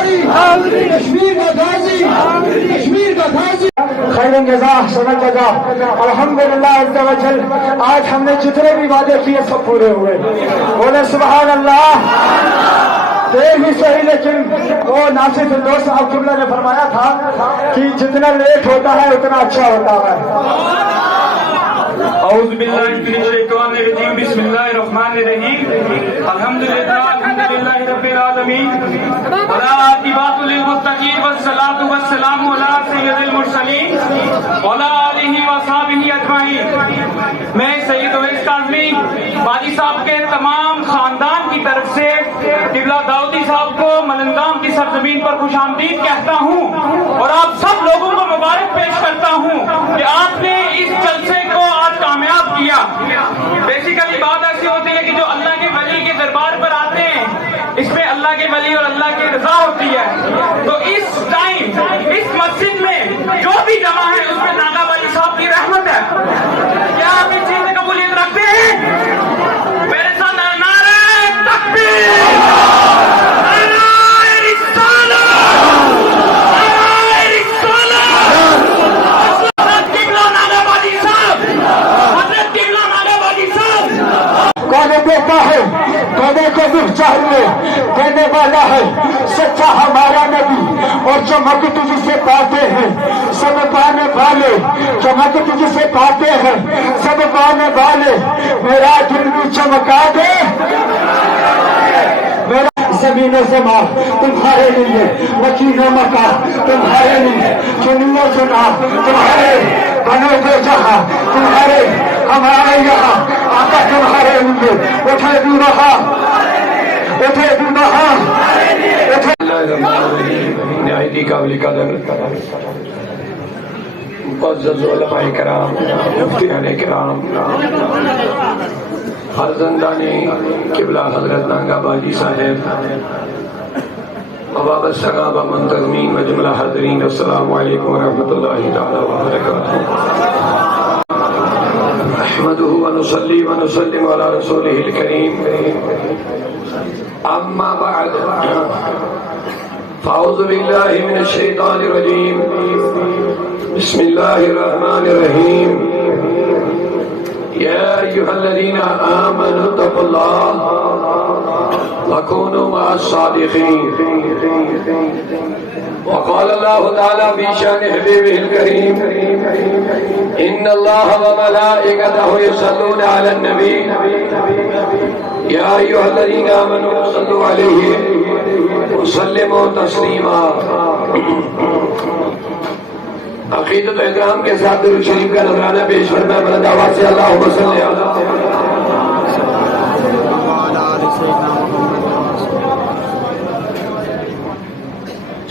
کشمیر کا غازی، کشمیر کا غازی خیر جزا سبل جزا۔ الحمدللہ عز و جل آج ہم نے جتنے بھی وعدے کیے سب پورے ہوئے، بولے سبحان اللہ۔ دیر ہی صحیح لیکن وہ ناصر فردوس صاحب قبلہ نے فرمایا تھا کہ جتنا لیٹ ہوتا ہے اتنا اچھا ہوتا ہے۔ اعوذ باللہ من الشیطان الرجیم، بسم اللہ الرحمن الرحیم۔ الحمدللہ رب العالمین، والعاقبۃ للمتقین، والصلاۃ والسلام علی سید المرسلین وعلی آلہ وصحبہ اجمعین۔ میں سید اویس کاظمی باجی صاحب کے تمام خاندان کی طرف سے قبلہ داؤدی صاحب کو ملنگام کی سرزمین پر خوش آمدید کہتا ہوں، اور آپ سب لوگوں کو مبارک پیش کرتا ہوں کہ آپ نے اس جلسے کو آج کامیاب کیا۔ بیسیکلی بات ایسی ہوتی ہے کہ جو اللہ کے ولی کے دربار پر آتے ہیں اس میں اللہ کے ولی اور اللہ کی رضا ہوتی ہے، تو اس ٹائم اس مسجد میں جو بھی جمع ہے اس میں ناگا والی صاحب کی رحمت ہے۔ کیا آپ اس چیز میں قبولیت رکھتے ہیں؟ میرے ساتھ نعرہ تکبیر، دیتا ہے دینے کو بھی چاہیے، دینے والا ہے سچا ہمارا نبی، اور جو مدد تجھ سے پاتے ہیں سب پانے والے، جو مدد تجھ سے پاتے ہیں سب پانے والے، میرا دل بھی چمکا دے، میرا زمین و زمان تمہارے لیے، مکین و مکان تمہارے لیے، چنی و چنا تمہارے، بنو گے جہاں تمہارے، ہمارے یہاں آقا تمہارے لیے، اٹھے بھی رہا اٹھے بھی رہا اٹھے۔ نہایتی قابل قدر معزز علماء کرام، مفتیان کرام، فرزندان قبلہ حضرت ناگا باجی صاحب، وابا صحابہ منتظمین و جملہ حاضرین، السلام علیکم ورحمۃ اللہ تعالی وبرکاتہ۔ نحمدہ ونصلی ونسلم علی رسولہ الکریم، اما بعد فاعوذ باللہ من الشیطان الرجیم، بسم اللہ الرحمن الرحیم۔ یا ایھا الذین آمنوا اتقوا اللہ وکونوا مع الصادقین۔ وقال اللہ تعالی فی شان حبیبہ الکریم، ان اللہ وملائکتہ یصلون علی النبی یا ایھا الذین آمنوا صلوا علیہ وسلموا تسلیما۔ عقیدت و احترام کے ساتھ درود شریف کا نذرانہ پیش فرمائیں بلند آواز سے، اللہم صلی علی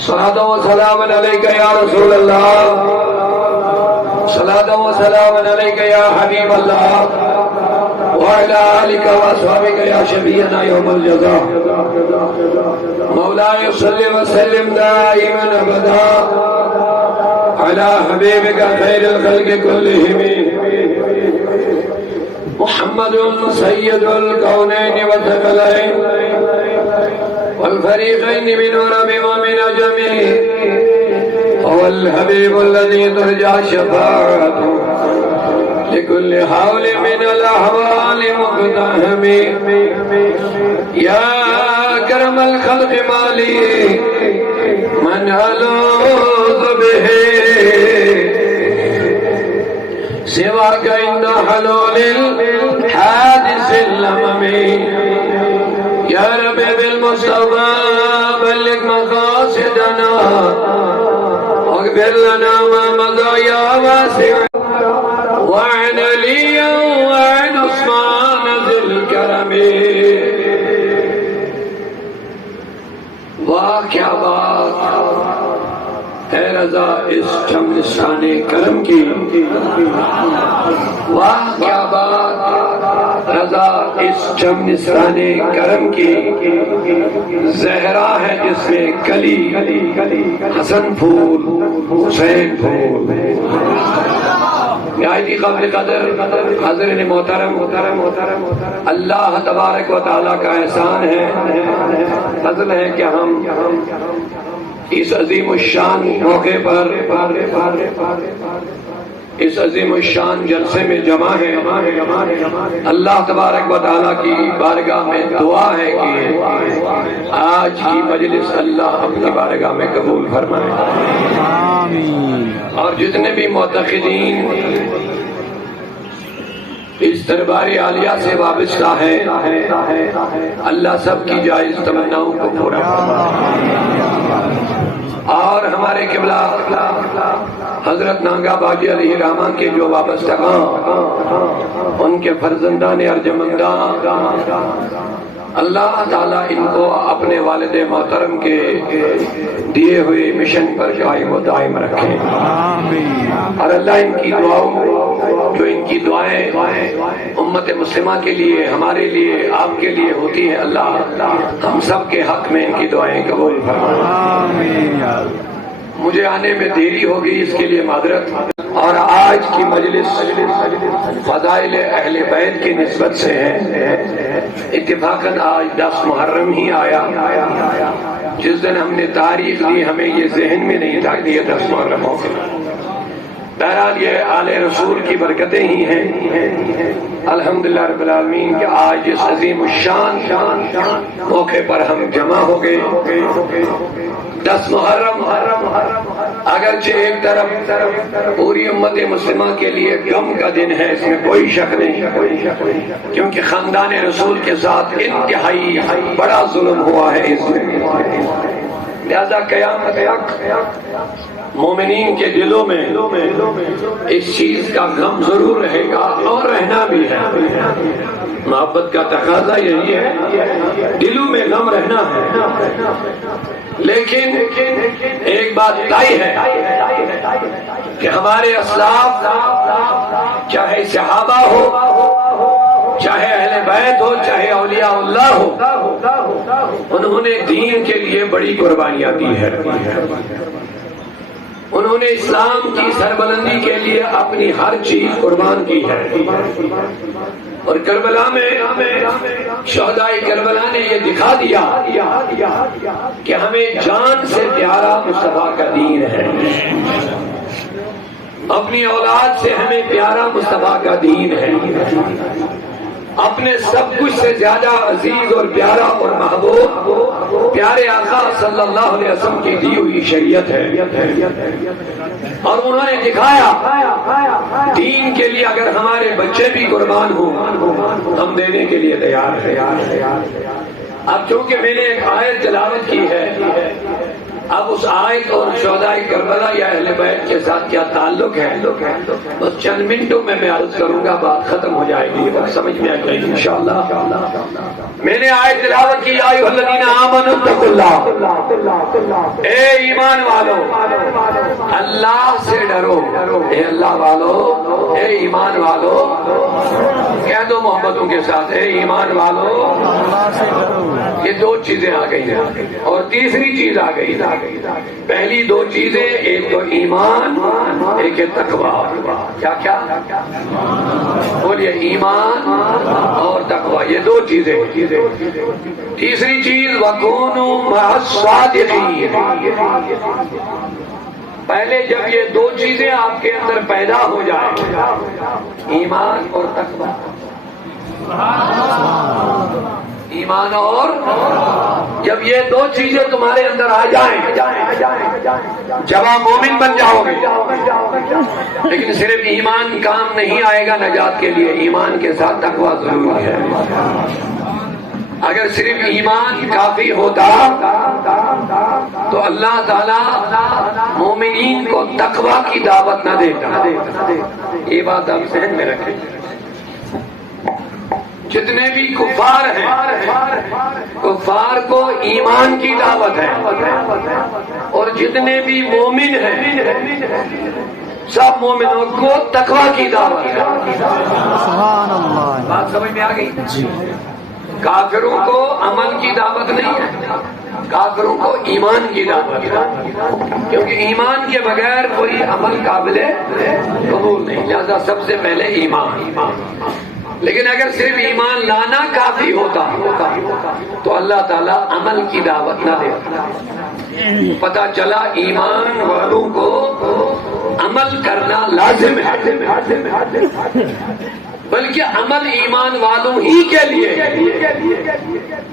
صلاۃ و سلام علیک یا رسول اللہ، صلاۃ و سلام علیک یا حبیب اللہ، وعلی آلک و اصحابک یا شفیعنا یوم الجزاء۔ مولاي صل وسلم دائما ابدا على حبيبك خير الخلق كلهم محمد سيد الكونين والثقلين والفريقين من عرب ومن عجم، هو الحبيب الذي ترجى شفاعته لكل حول من الأحوال مقتحم۔ يا أكرم الخلق مالي من ألوذ به سواك عند حلول الحادث الأمم۔ يا رب بالمصطفى بلغ مقاصدنا واغفر لنا ما مضى يا واسع، وعن علي وعن عثمان ذي الكرم۔ واہ کیا بات ہے رضا اس چمنستان کرم کی، واہ کیا بات رضا اس چمنستان کرم کی، زہرا ہے جس میں کلی حسن پھول حسین پھول۔ نہایتی قابل قدر حاضرین محترم، اللہ تبارک و تعالیٰ کا احسان ہے، فضل ہے کہ ہم اس عظیم الشان موقع پر اس عظیم الشان جلسے میں جمع ہے. اللہ تبارک و تعالیٰ کی بارگاہ میں دعا ہے کہ آج کی مجلس اللہ اپنی بارگاہ میں قبول فرمائے. اور جتنے بھی معتقدین اس دربار عالیہ سے وابستہ ہیں اللہ سب کی جائز تمناؤں کو پورا فرمائے. اور ہمارے قبلہ حضرت نانگا باجی علیہ الرحمہ کے جو وابستگان ان کے فرزندان ارجمندان اللہ تعالیٰ ان کو اپنے والد محترم کے دیے ہوئے مشن پر قائم و دائم رکھیں. اور اللہ ان کی دعاؤں جو ان کی دعائیں امت مسلمہ کے لیے ہمارے لیے آپ کے لیے ہوتی ہے اللہ ہم سب کے حق میں ان کی دعائیں قبول فرمائیں. مجھے آنے میں دیری ہوگی اس کے لیے معذرت. اور آج کی مجلس فضائل اہل بیت کی نسبت سے ہے. اتفاقاً آج 10 محرم ہی آیا. جس دن ہم نے تاریخ لی ہمیں یہ ذہن میں نہیں تھا کہ یہ 10 محرم ہو گیا. بہرحال یہ آل رسول کی برکتیں ہی ہیں الحمدللہ رب العالمین کہ آج اس عظیم الشان موقع پر ہم جمع ہو گئے. 10 محرم اگرچہ ایک طرف پوری امت مسلمہ کے لیے غم کا دن ہے اس میں کوئی شک نہیں کیونکہ خاندان رسول کے ساتھ انتہائی بڑا ظلم ہوا ہے اس میں. لہذا قیامت تک مومنین کے دلوں میں اس چیز کا غم ضرور رہے گا اور رہنا بھی ہے. محبت کا تقاضا یہی ہے دلوں میں غم رہنا ہے. لیکن ایک بات طے ہے کہ ہمارے اسلاف چاہے صحابہ ہو چاہے اہل بیت ہو چاہے اولیاء اللہ ہو انہوں نے دین کے لیے بڑی قربانیاں دی ہے. انہوں نے اسلام کی سربلندی کے لیے اپنی ہر چیز قربان کی ہے. اور کربلا میں شہدائے کربلا نے یہ دکھا دیا کہ ہمیں جان سے پیارا مصطفیٰ کا دین ہے. اپنی اولاد سے ہمیں پیارا مصطفیٰ کا دین ہے. اپنے سب کچھ سے زیادہ عزیز اور پیارا اور محبوب پیارے آقا صلی اللہ علیہ وسلم کی دی ہوئی شریعت ہے. اور انہوں نے دکھایا دین کے لیے اگر ہمارے بچے بھی قربان ہوں ہم دینے کے لیے تیار ہیں. اب چونکہ میں نے ایک آیت تلاوت کی ہے اب اس آیت اور شہدائے کربلا یا اہل بیت کے ساتھ کیا تعلق ہے بس چند منٹوں میں عرض کروں گا بات ختم ہو جائے گی بس سمجھ میں آ جائے گی انشاءاللہ. میں نے آیت تلاوت کی یا ایھا الذین آمنوا اتقوا اللہ اے ایمان والو اللہ سے ڈرو. اے اللہ والو اے ایمان والو کہہ دو محبتوں کے ساتھ اے ایمان والو. یہ 2 چیزیں آ گئی ہیں اور تیسری چیز آ گئی. پہلی 2 چیزیں ایک تو ایمان ایک ہے تقویٰ. کیا بولیے ایمان اور تقویٰ یہ 2 چیزیں. تیسری چیز وَكُونُوا مَعَ الصَّادِقِينَ. پہلے جب یہ 2 چیزیں آپ کے اندر پیدا ہو جائیں ایمان اور تقویٰ ایمان اور جب یہ 2 چیزیں تمہارے اندر آ جائیں جب آپ مومن بن جاؤ گے. لیکن صرف ایمان کام نہیں آئے گا نجات کے لیے ایمان کے ساتھ تقویٰ ضروری ہے. اگر صرف ایمان کافی ہوتا تو اللہ تعالیٰ مومنین کو تقویٰ کی دعوت نہ دیتا. یہ بات آپ ذہن میں رکھیں. جتنے بھی کفار ہیں کفار کو ایمان کی دعوت ہے اور جتنے بھی مومن ہیں سب مومنوں کو تقویٰ کی دعوت ہے. سبحان اللہ. بات سمجھ میں آ گئی. کافروں کو عمل کی دعوت نہیں ہے کافروں کو ایمان کی دعوت ہے کیونکہ ایمان کے بغیر کوئی عمل قابل قبول نہیں. لہذا سب سے پہلے ایمان. لیکن اگر صرف ایمان لانا کافی ہوتا تو اللہ تعالیٰ عمل کی دعوت نہ دیتا. پتہ چلا ایمان والوں کو عمل کرنا لازم ہے، بلکہ عمل ایمان والوں ہی کے لیے.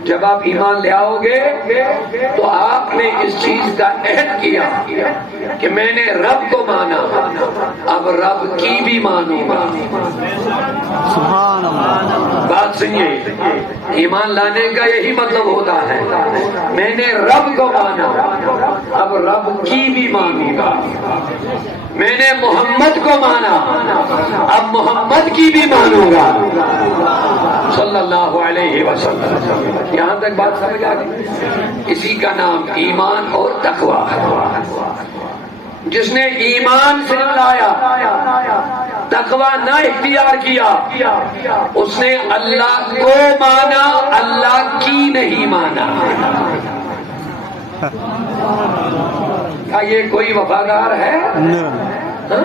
جب آپ ایمان لے آؤ گے تو آپ نے اس چیز کا عہد کیا کہ میں نے رب کو مانا، اب رب کی بھی مانوں گا. سبحان اللہ. بات سنیے، ایمان لانے کا یہی مطلب ہوتا ہے، میں نے رب کو مانا اب رب کی بھی مانوں گا. میں نے محمد کو مانا اب محمد کی بھی مانوں گا صلی اللہ علیہ وسلم. یہاں تک بات سمجھ آ گئی؟ اسی کا نام ایمان اور تقویٰ ہے. جس نے ایمان صرف لایا، تقویٰ نہ اختیار کیا، اس نے اللہ کو مانا، اللہ کی نہیں مانا. کیا یہ کوئی وفادار ہے؟ ہاں؟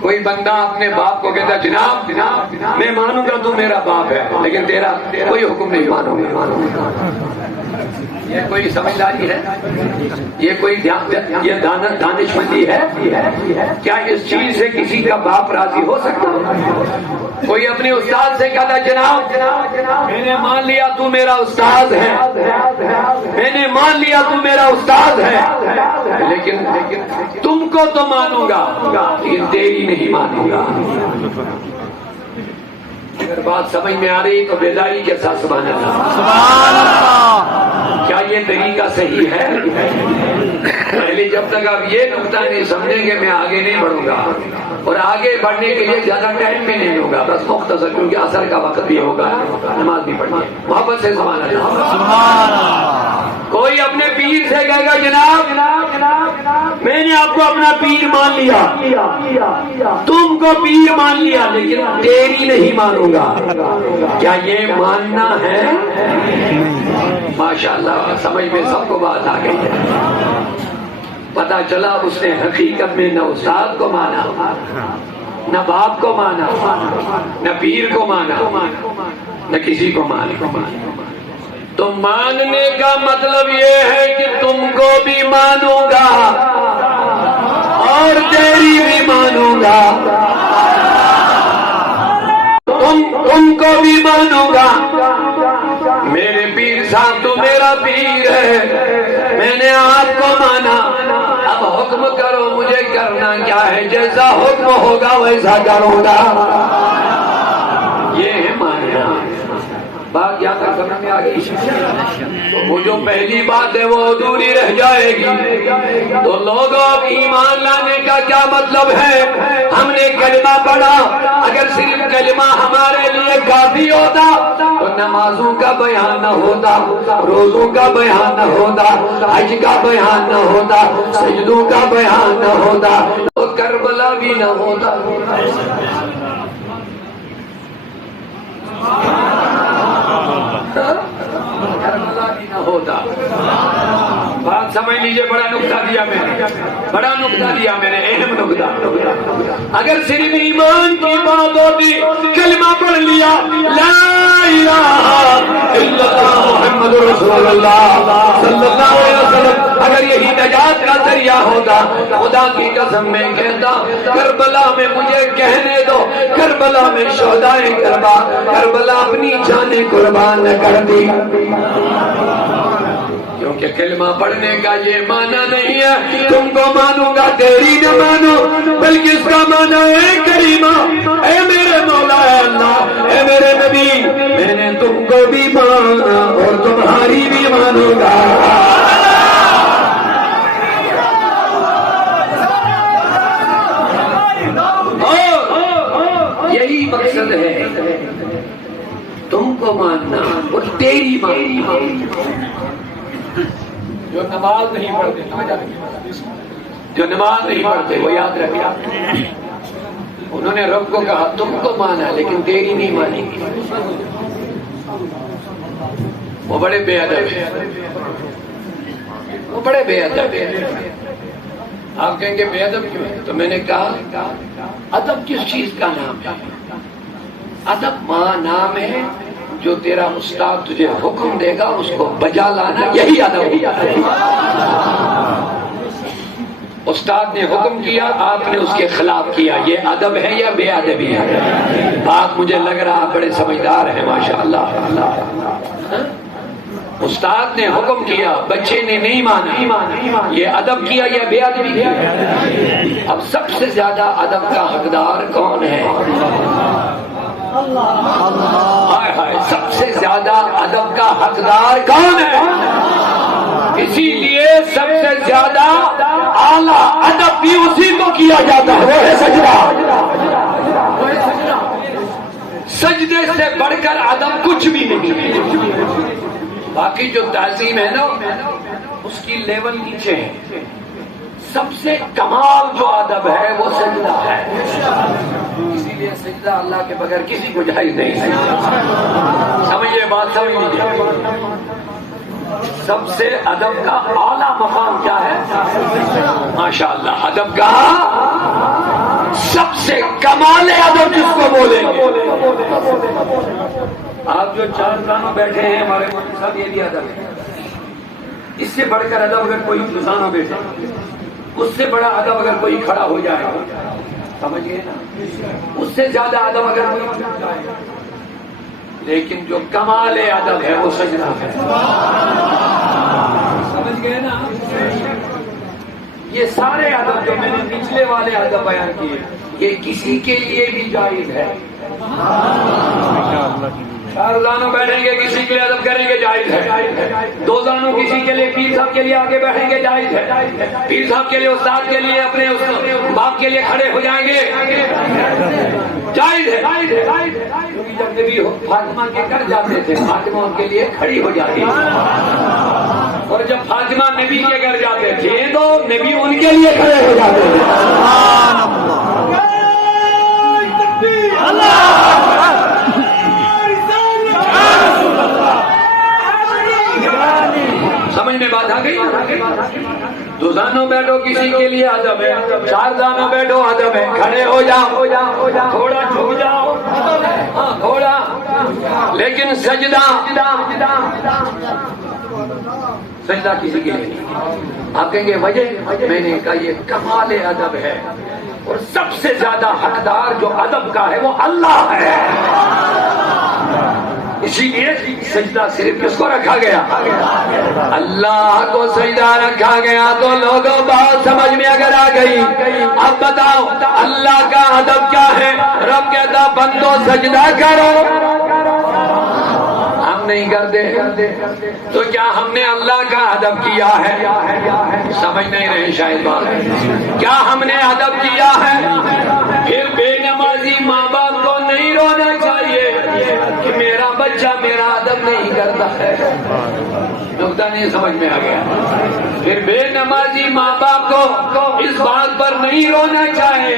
کوئی بندہ اپنے باپ کو کہتا جناب میں مانوں گا تو میرا باپ ہے، لیکن تیرا کوئی حکم نہیں مانوں گا. یہ کوئی سمجھداری ہے؟ یہ کوئی یہ دانش مندی ہے؟ کیا اس چیز سے کسی کا باپ راضی ہو سکتا؟ کوئی اپنے استاد سے کہتا جناب میں نے مان لیا تو میرا استاد ہے، میں نے مان لیا تو میرا استاد ہے، لیکن تم کو تو مانوں گا لیکن تیری نہیں مانوں گا. اگر بات سمجھ میں آ رہی تو بیداری کے ساتھ سبحان اللہ. کیا یہ طریقہ صحیح ہے؟ پہلے جب تک آپ یہ نقطہ نہیں سمجھیں گے میں آگے نہیں بڑھوں گا، اور آگے بڑھنے کے لیے زیادہ ٹائم بھی نہیں ہوگا. بس مختصر، کیونکہ عصر کا وقت بھی ہوگا، نماز بھی پڑھنی ہے. محبت سے سبحان اللہ. کوئی اپنے پیر سے کہے گا جناب میں نے آپ کو اپنا پیر مان لیا، تم کو پیر مان لیا، لیکن تیری نہیں مانوں گا. کیا یہ ماننا ہے؟ ماشاءاللہ سمجھ میں سب کو بات آ گئی ہے. پتا چلا اس نے حقیقت میں نہ استاد کو مانا، نہ باپ کو مانا، نہ پیر کو مانا، نہ کسی کو مانا. تو ماننے کا مطلب یہ ہے کہ تم کو بھی مانوں گا اور تیری بھی مانوں گا، تم کو بھی مانوں گا. میرے پیر صاحب تو میرا پیر ہے، میں نے آپ کو مانا، اب حکم کرو مجھے کرنا کیا ہے، جیسا حکم ہوگا ویسا کروں گا. یہ ہے ماننا. بات یہاں تک سمجھ میں آ گئی؟ تو وہ جو پہلی بات ہے وہ ادھوری رہ جائے گی. تو لوگوں اب ایمان لانے کا کیا مطلب ہے؟ ہم نے کلمہ پڑھا، اگر صرف کلمہ ہمارے لیے کافی ہوتا تو نمازوں کا بیان نہ ہوتا، روزوں کا بیان نہ ہوتا، حج کا بیان نہ ہوتا، سجدوں کا بیان نہ ہوتا، تو کربلا بھی نہ ہوتا. کربلا بھی نہ ہوتا. بات سمجھ لیجئے، بڑا نقطہ دیا میں نے، بڑا نقطہ دیا میں نے، اہم نقطہ. اگر صرف ایمان کی بات ہوتی، کلمہ پڑھ لیا لا الہ الا اللہ محمد رسول اللہ صلی اللہ علیہ وسلم، اگر یہی نجات کا ذریعہ ہوتا، خدا کی قسم میں کہتا کربلا میں مجھے کہنے دو، کربلا میں شہدائے کربلا اپنی جانیں قربان نہ کر دی. کیونکہ کلمہ پڑھنے کا یہ معنی نہیں ہے تم کو مانوں گا تیری نہ مانو، بلکہ اس کا معنی ہے کریمہ، اے میرے مولا اے اللہ اے میرے نبی، میں نے تم کو بھی مانا اور تمہاری بھی مانوں گا. یہی مقصد ہے، تم کو ماننا اور تیری ماننا. جو نماز نہیں پڑھتے وہ یاد رکھے، انہوں نے رب کو کہا تم کو مانا لیکن تیری نہیں مانی. وہ بڑے بے ادب ہیں، وہ بڑے بے ادب ہیں. آپ کہیں گے بے ادب کیوں ہے؟ تو میں نے کہا ادب کس چیز کا نام ہے؟ ادب ماں نام ہے جو تیرا استاد تجھے حکم دے گا اس کو بجا لانا، یہی ادب ہے۔ استاد نے حکم کیا، آپ نے اس کے خلاف کیا، یہ ادب ہے یا بے ادبی ہے؟ بات مجھے لگ رہا آپ بڑے سمجھدار ہیں ماشاءاللہ۔ استاد نے حکم کیا، بچے نے نہیں مانا، یہ ادب کیا یا بے ادبی کیا؟ اب سب سے زیادہ ادب کا حقدار کون ہے؟ ہائے ہائے، سب سے زیادہ ادب کا حقدار کون ہے؟ اسی لیے سب سے زیادہ اعلیٰ ادب بھی اسی کو کیا جاتا ہے، وہ ہے سجدہ۔ سجدے سے بڑھ کر ادب کچھ بھی نہیں۔ باقی جو تعظیم ہے نا اس کی لیول نیچے ہے، سب سے کمال جو ادب ہے وہ سجدہ ہے۔ اسی لیے سجدہ اللہ کے بغیر کسی کو جائز نہیں ہے۔ سمجھیے بات، سمجھ لیجیے، سب سے ادب کا اعلیٰ مقام کیا ہے؟ ماشاءاللہ، ادب کا سب سے کمال ادب جس کو بولیں گے۔ آپ جو چار زانوں بیٹھے ہیں ہمارے مولوی صاحب، یہ بھی ادب ہے۔ اس سے بڑھ کر ادب اگر کوئی زانوں بیٹھے، اس سے بڑا ادب اگر کوئی کھڑا ہو جائے، سمجھ گئے نا؟ اس سے زیادہ ادب اگر کوئی جائے، لیکن جو کمال ادب ہے وہ سجدہ ہے۔ سمجھ گئے نا؟ یہ سارے ادب جو میں نے پچھلے والے ادب بیان کیے، یہ کسی کے لیے بھی جائز ہے۔ چار زانوں بیٹھیں گے کسی کے لیے ادب کریں گے، جائز ہے۔ دو زانوں کسی کے لیے، پیر صاحب کے لیے آگے بیٹھیں گے، جائز ہے۔ پیر صاحب کے لیے، استاد کے لیے، اپنے باپ کے لیے کھڑے ہو جائیں گے، جائز ہے۔ کیونکہ جب نبی فاطمہ کے گھر جاتے تھے، فاطمہ ان کے لیے کھڑی ہو جاتی تھی، اور جب فاطمہ نبی کے گھر جاتے تھے تو نبی ان کے لیے کھڑے ہو جاتے تھے۔ سمجھ میں بات آ گئی؟ دو زانوں بیٹھو کسی کے لیے ادب ہے، چار زانوں بیٹھو ادب ہے، کھڑے ہو جاؤ، تھوڑا جھک جاؤ، تھوڑا، لیکن سجدہ کسی کے لیے نہیں۔ آپ کہیں گے وجہ؟ میں نے کہا یہ کمال ادب ہے، اور سب سے زیادہ حقدار جو ادب کا ہے وہ اللہ ہے۔ اسی لیے سجدہ صرف کس کو رکھا گیا؟ اللہ کو سجدہ رکھا گیا۔ تو لوگوں بات سمجھ میں اگر آ گئی، اب بتاؤ اللہ کا ادب کیا ہے؟ رب کہتا بندو سجدہ کرو، ہم نہیں کرتے، تو کیا ہم نے اللہ کا ادب کیا ہے؟ سمجھ نہیں رہے شاید بات، کیا ہم نے ادب کیا ہے؟ پھر بے نمازی ماں باپ کو نہیں رونا چاہیے کہ میرا بچہ میرا ادب نہیں کرتا ہے۔ نقطہ نہیں سمجھ میں آ گیا؟ پھر بے نمازی ماں باپ کو اس بات پر نہیں رونا چاہے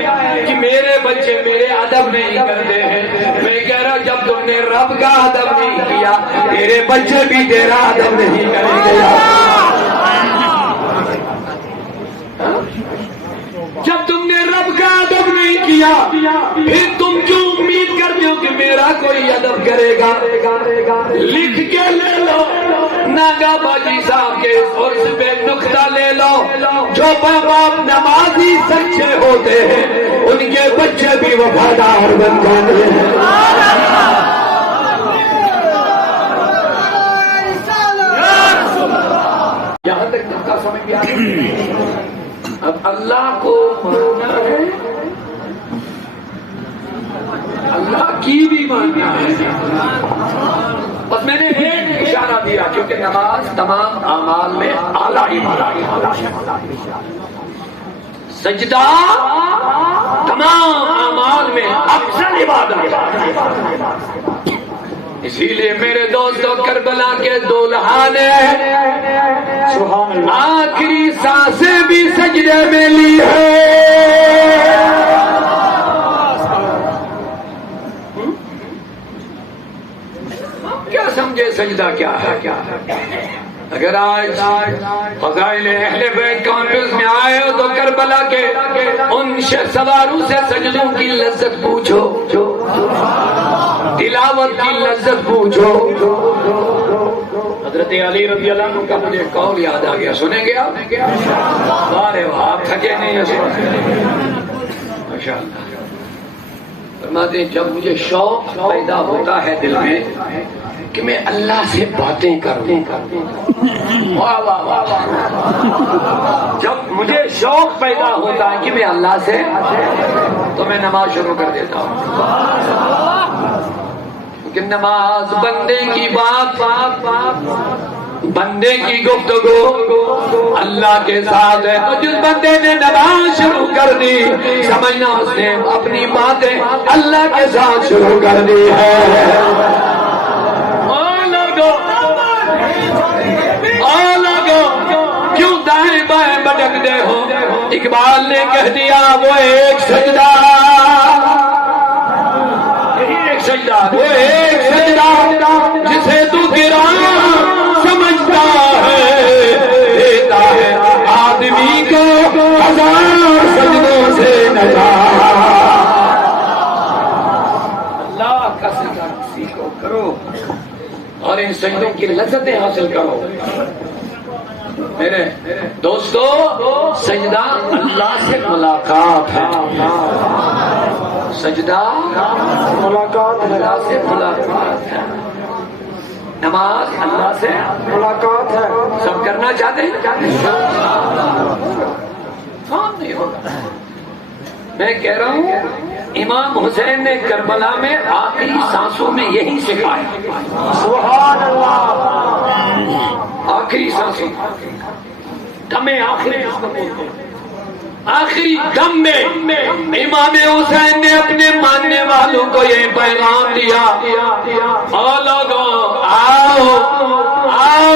کہ میرے بچے میرے ادب نہیں کرتے ہیں۔ میں کہہ رہا جب تم نے رب کا ادب نہیں کیا، تیرے بچے بھی تیرا ادب نہیں کریں گے۔ جب تم نے رب کا ادب نہیں کیا، پھر تم کیوں امید کرتے ہو کہ میرا کوئی ادب کرے گا؟ لکھ کے لے لو، ناگا باجی صاحب کے عرص پہ نقطہ لے لو، جو باپ نمازی سچے ہوتے ہیں ان کے بچے بھی وفادار بن جاتے ہیں۔ یہاں تک نقطہ سمجھ میں آ گیا؟ اب اللہ کو ماننا ہے، اللہ کی بھی ماننا ہے۔ بس میں نے ایک اشارہ دیا، کیونکہ نماز تمام اعمال میں اعلیٰ عبادت ہے، سجدہ تمام اعمال میں افضل عبادت ہے۔ اسی لیے میرے دوستوں، کربلا کے دولہا نے آخری سانسیں بھی سجدے میں لی ہے۔ کیا سمجھے سجدہ کیا ہے؟ اگر آج فضائل اہل بیت کانفرنس میں آئے ہو تو کربلا کے ان سواروں سے سجدوں کی لذت پوچھو، تلاوت کی لذت پوچھو۔ حضرت علی رضی اللہ عنہ کا مجھے قول یاد آ گیا، سنیں گے آپ؟ بارے آپ تھکے نہیں ہیں؟ ماشاءاللہ فرماتے ہیں جب مجھے شوق پیدا ہوتا ہے دل میں کہ میں اللہ سے باتیں کروں، واہ واہ واہ، جب مجھے شوق پیدا ہوتا ہے کہ میں اللہ سے، تو میں نماز شروع کر دیتا ہوں۔ کہ نماز بندے کی بات، بندے کی گفتگو اللہ کے ساتھ ہے، تو جس بندے نے نماز شروع کر دی سمجھنا اس نے اپنی باتیں اللہ کے ساتھ شروع کر دی ہے۔ کیوں دائیں بائیں بھٹکتے ہو؟ اقبال نے کہہ دیا وہ ایک سجدہ، وہ ایک سجدہ جسے تو گرا سمجھتا ہے، دیتا ہے آدمی کو ہزار سجدوں سے نجات۔ اللہ کا سجدہ سیکھو، کرو اور ان سجدوں کی لذتیں حاصل کرو۔ میرے دوستو، سجدہ اللہ سے ملاقات ہے، سجدہ ملاقات اللہ سے ملاقات ہے، نماز اللہ سے ملاقات ہے۔ سب کرنا چاہتے ہیں؟ کام نہیں ہوتا۔ میں کہہ رہا ہوں امام حسین نے کربلا میں آخری سانسوں میں یہی سکھایا، سبحان اللہ، آخری سانسوں، دم آخری آخری دم میں امام حسین نے اپنے ماننے والوں کو یہ پیغام دیا، آؤ لوگوں، آؤ آؤ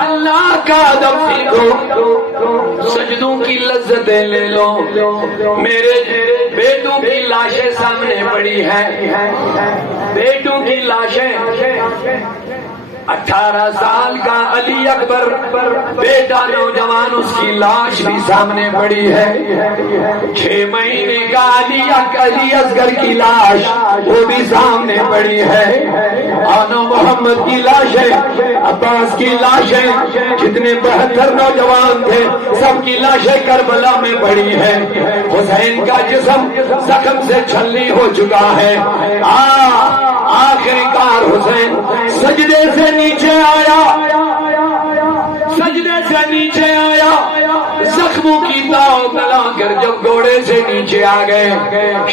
اللہ کا ادب سیکھو، سجدوں کی لذتیں لے لو۔ میرے بیٹوں کی لاشیں سامنے پڑی ہیں، بیٹوں کی لاشیں، 18 سال کا علی اکبر بیٹا نوجوان، اس کی لاش بھی سامنے پڑی ہے، 6 مہینے کا علی اصغر کی لاش وہ بھی سامنے پڑی ہے، آنو محمد کی لاشیں، عباس کی لاشیں، جتنے 72 نوجوان تھے سب کی لاشیں کربلا میں پڑی ہے۔ حسین کا جسم زخم سے چھلنی ہو چکا ہے، آخری کار حسین سجدے سے نیچے آیا، سجدے سے نیچے آیا، زخموں کی تاؤ ملا کر جب گھوڑے سے نیچے آ گئے،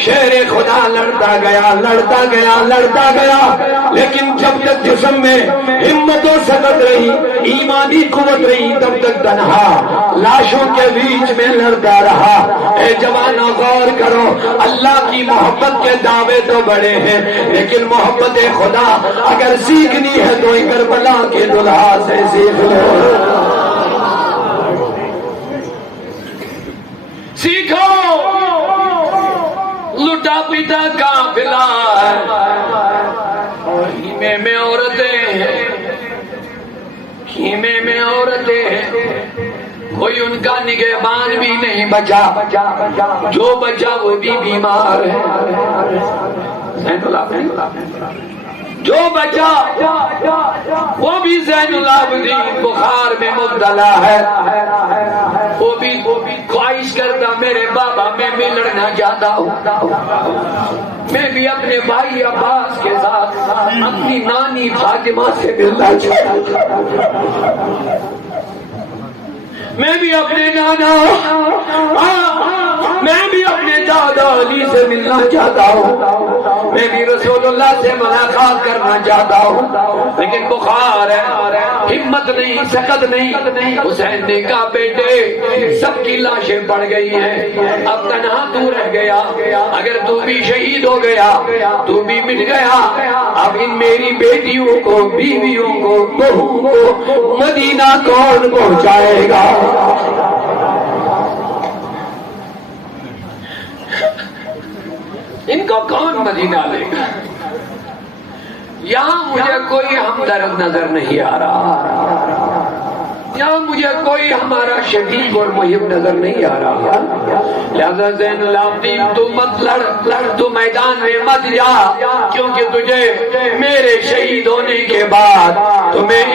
شیر خدا لڑتا گیا، لڑتا گیا، لڑتا گیا، لیکن جب تک جسم میں ہمت و صدق رہی، ایمانی قوت رہی، تب تک تنہا لاشوں کے بیچ میں لڑتا رہا۔ اے جوانوں غور کرو، اللہ کی محبت کے دعوے تو بڑے ہیں، لیکن محبت خدا اگر سیکھنی ہے تو کربلا کے دلہا سے سیکھ لو، سیکھو۔ لٹا پیٹا قافلہ خیمے میں عورتیں ہیں، خیمے میں عورتیں ہیں، کوئی ان کا نگہبان بھی نہیں بچا، جو بچا وہ بھی بیمار ہے، جو بچا وہ بھی زین العابدین بخار میں مبتلا ہے، وہ بھی خواہش کرتا میرے بابا میں بھی لڑنا چاہتا ہوں، میں بھی اپنے بھائی عباس کے ساتھ اپنی نانی فاطمہ سے ملنا چاہتا ہوں، میں بھی اپنے نانا، میں بھی اپنے دادا علی سے ملنا چاہتا ہوں، میں بھی رسول اللہ سے ملاقات کرنا چاہتا ہوں، لیکن بخار ہے، ہمت نہیں، سکت نہیں۔ حسین نے کہا بیٹے سب کی لاشیں پڑ گئی ہیں، اب تنہا تو رہ گیا، اگر تو بھی شہید ہو گیا، تو بھی مٹ گیا، اب ان میری بیٹیوں کو، بیویوں کو، بہوؤں کو مدینہ کون پہنچائے گا؟ ان کو کون مدینہ لے گا؟ یہاں مجھے کوئی ہمدرد نظر نہیں آ رہا، یہاں مجھے کوئی ہمارا شفیق اور محب نظر نہیں آ رہا، لہذا زین العابدین تو مت لڑ تو میدان میں مت جا، کیونکہ تجھے میرے شہید ہونے کے بعد تمہیں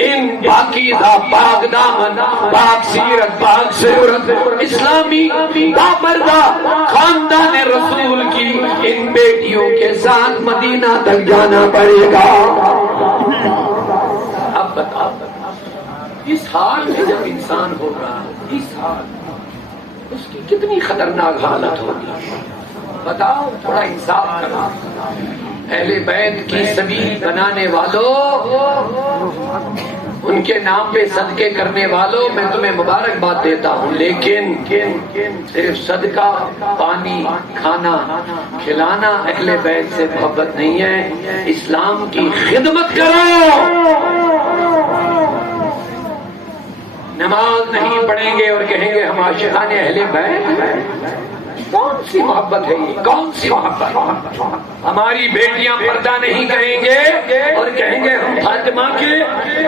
ان پاکیزہ پاک دامن پاک سیرت پاک صورت اسلامی بابردہ خاندان رسول کی ان بیٹیوں کے ساتھ مدینہ تک جانا پڑے گا۔ اب بتا اس حال میں جب انسان ہوگا، اس حال اس کی کتنی خطرناک حالت ہوگی، بتاؤ، تھوڑا انصاف کرو۔ اہل بیت کی سبیل بنانے والوں، ان کے نام پہ صدقے کرنے والوں، میں تمہیں مبارکباد دیتا ہوں، لیکن صرف صدقہ پانی کھانا کھلانا اہل بیت سے محبت نہیں ہے، اسلام کی خدمت کرو۔ نماز نہیں پڑھیں گے اور کہیں گے ہم عاشقان اہل بیت، کون سی محبت ہے یہ؟ کون سی محبت؟ ہماری بیٹیاں پردہ نہیں کہیں گے اور کہیں گے ہم فاطمہ کے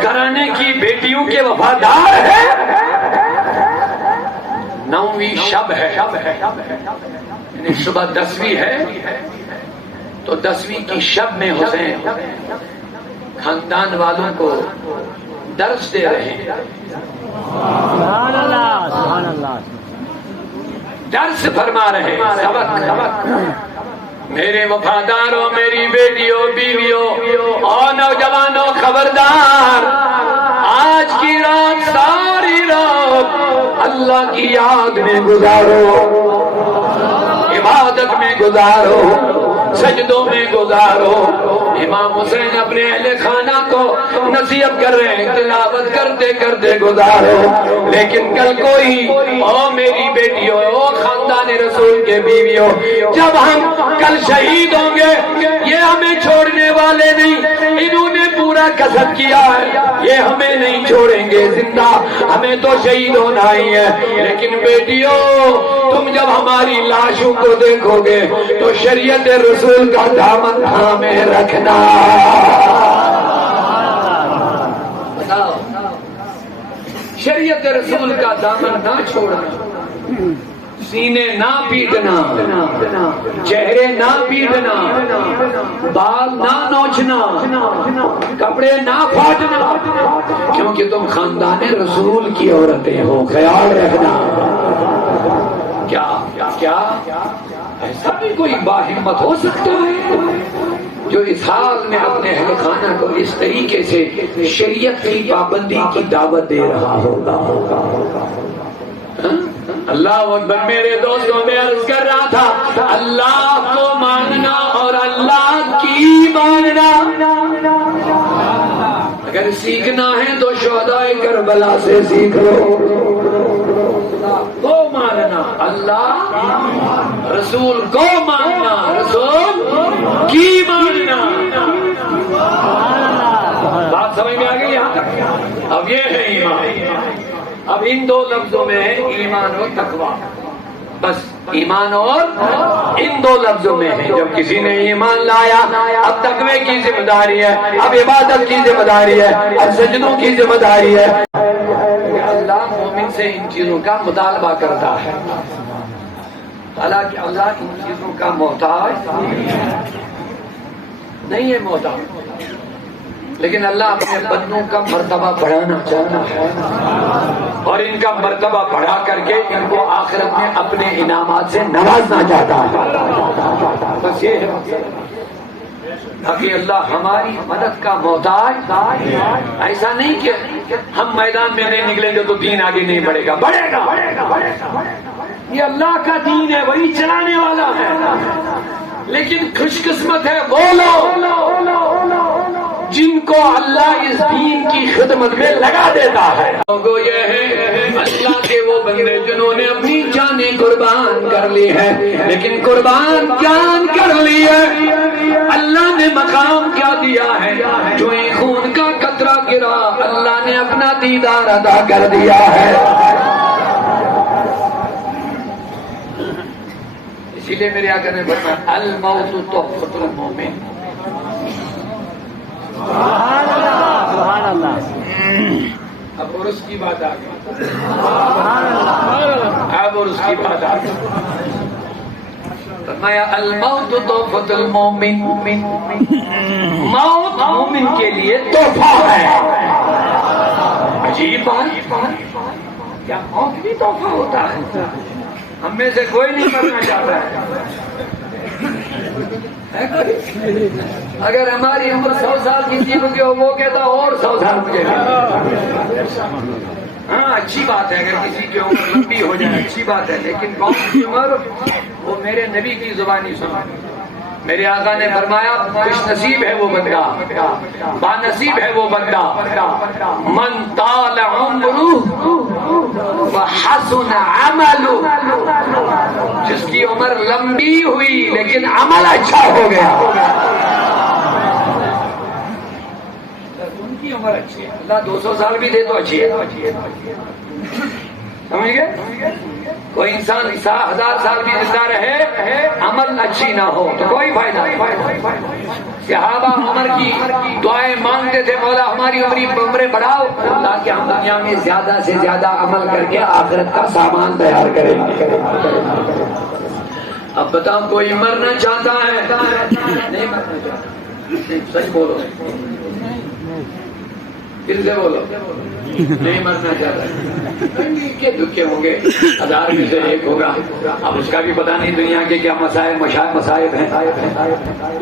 گھرانے کی بیٹیوں کے وفادار ہیں۔ 9ویں شب ہے، یعنی صبح 10ویں ہے تو 10ویں کی شب میں حسین خاندان والوں کو درس دے رہے ہیں، سبحان اللہ سبحان اللہ، درس فرما رہے ہیں، سبق۔ میرے وفاداروں، میری بیٹیوں، بیویوں اور نوجوانوں، خبردار، آج کی رات ساری رات اللہ کی یاد میں گزارو، عبادت میں گزارو، سجدوں میں گزارو۔ امام حسین اپنے اہل خانہ کو نصیحت کر رہے ہیں، تلاوت کرتے کرتے گزارو، لیکن کل کوئی او میری بیٹیوں، او خاندان رسول کے بیویوں، جب ہم کل شہید ہوں گے یہ ہمیں چھوڑنے والے نہیں، انہوں نے پورا قصد کیا ہے، یہ ہمیں نہیں چھوڑیں گے زندہ، ہمیں تو شہید ہونا ہی ہے، لیکن بیٹیوں تم جب ہماری لاشوں کو دیکھو گے تو شریعت رسول کا دامن تھامے رکھنا۔ بتاؤ، شریعت رسول کا دامن نہ چھوڑنا، سینے نہ پیٹنا، چہرے نہ پیٹنا، بال نہ نوچنا، کپڑے نہ پھاٹنا، کیونکہ تم خاندان رسول کی عورتیں ہو، خیال رکھنا۔ کیا ایسا بھی کوئی باہمت ہو سکتا ہے جو اس حال میں اپنے اہل خانہ کو اس طریقے سے شریعت کی پابندی کی دعوت دے رہا ہوگا؟ اللہ اکبر۔ میرے دوستوں میں عرض کر رہا تھا، اللہ کو ماننا اور اللہ کی ماننا، اگر سیکھنا ہے تو شہدائے کربلا سے سیکھ لو۔ کو ماننا، اللہ رسول کو ماننا، رسول کی ماننا۔ بات سمجھ میں آ گئی یہاں تک؟ اب یہ ہے ایمان۔ اب ان دو لفظوں میں ہے ایمان اور تقویٰ، بس ایمان اور ان دو لفظوں میں ہے۔ جب کسی نے ایمان لایا اب تقوی کی ذمہ داری ہے، اب عبادت کی ذمہ داری ہے، اب سجدوں کی ذمہ داری ہے۔ اللہ مومن سے ان چیزوں کا مطالبہ کرتا ہے، حالانکہ اللہ ان چیزوں کا محتاج نہیں ہے، محتاج، لیکن اللہ اپنے بندوں کا مرتبہ بڑھانا چاہتا ہے اور ان کا مرتبہ بڑھا کر کے ان کو آخرت میں اپنے انعامات سے نوازنا چاہتا ہے، بس یہ ہے۔ تاکہ اللہ ہماری مدد کا محتاج، ایسا نہیں کہ ہم میدان میں نہیں نکلیں گے تو دین آگے نہیں بڑھے گا، بڑھے گا۔ یہ اللہ کا دین ہے، وہی چلانے والا ہے، لیکن خوش قسمت ہے وہ لوگ جن کو اللہ اس دین کی خدمت میں لگا دیتا ہے۔ لوگوں یہ ہے اللہ کے وہ بندے جنہوں نے اپنی جانیں قربان کر لی ہے، لیکن قربان جان کر لی ہے، اللہ نے مقام کیا دیا ہے؟ جو ایک خون کا قطرہ گرا اللہ نے اپنا دیدار ادا کر دیا ہے۔ اسی لیے میرے آقا نے فرمایا الموت تحفۃ المومن۔ سبحان اللہ سبحان اللہ۔ اب عرس کی بات آ گئی، اب عرس کی بات آ گئی۔ فرمایا الموت تحفۃ المومن، موت مومن کے لیے تحفہ ہے۔ عجیب بات، کیا موت بھی تحفہ ہوتا ہے؟ ہم میں سے کوئی نہیں مرنا چاہتا ہے۔ اگر ہماری عمر 100 سال کسی کو کہ وہ کہتا اور 100 سال مجھے، ہاں اچھی بات ہے اگر کسی کی عمر لمبی ہو جائے، اچھی بات ہے، لیکن کون سی عمر؟ وہ میرے نبی کی زبانی سنا۔ میرے آقا نے فرمایا خوش نصیب ہے وہ بندہ، بانصیب ہے وہ بندہ، من طال عمرہ وحسن عملہ، جس کی عمر لمبی ہوئی لیکن عمل اچھا ہو گیا۔ ان کی عمر اچھی ہے، اللہ 200 سال بھی دے تو اچھی ہے، سمجھ گئے؟ کوئی انسان 1000 سال بھی زندہ رہے، عمل اچھی نہ ہو تو کوئی فائدہ نہیں۔ صحابہ عمر کی دعائیں مانگتے تھے، مولا ہماری عمریں بڑھاؤ تاکہ ہم دنیا میں زیادہ سے زیادہ عمل کر کے آخرت کا سامان تیار کریں۔ اب بتاؤ کوئی مرنا چاہتا ہے؟ نہیں مرنا چاہتا، سچ بولو، دل سے بولو، نہیں مرنا چاہتا۔ کے دکھے ہوں گے، 1000 میں سے ایک ہوگا، اب اس کا بھی پتہ نہیں دنیا کے کیا مصائب ہیں،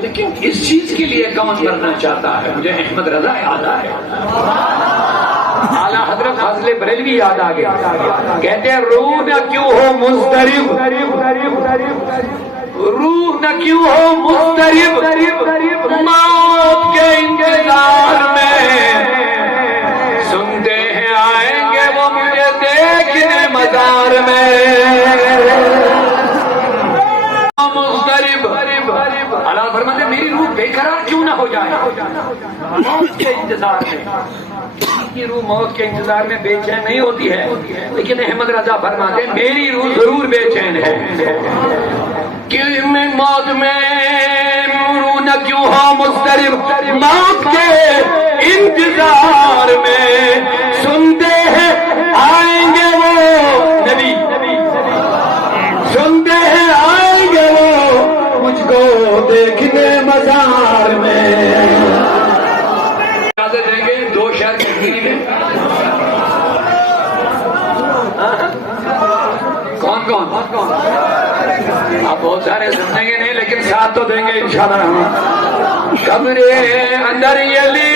لیکن اس چیز کے لیے کون مرنا چاہتا ہے؟ مجھے احمد رضا یاد آئے، اعلیٰ حضرت فاضل بریلوی یاد آ گیا، کہتے ہیں روح نہ کیوں ہو مضطرب، روح نہ کیوں ہو مضطرب موت کے انتظار میں، سنتے ہیں آئیں گے وہ مجھے دیکھنے مزار میں، مضطرب اللہ فرماتے میری روح بے قرار کیوں نہ ہو جائے موت کے انتظار میں۔ کسی کی روح موت کے انتظار میں بے چین نہیں ہوتی ہے، لیکن احمد رضا فرماتے میری روح ضرور بے چین ہے کہ میں موت میں روح نہ کیوں ہو مضطرب موت کے انتظار میں، سنتے ہیں آئیں گے وہ نبی، سنتے ہیں آئیں گے وہ مجھ کو دیکھنے مزار میں۔ اجازت دیں گے 2 شہر کشمیری میں، کون کون؟ آپ بہت سارے سمجھیں گے نہیں لیکن ساتھ تو دیں گے انشاءاللہ۔ قبر اندر علی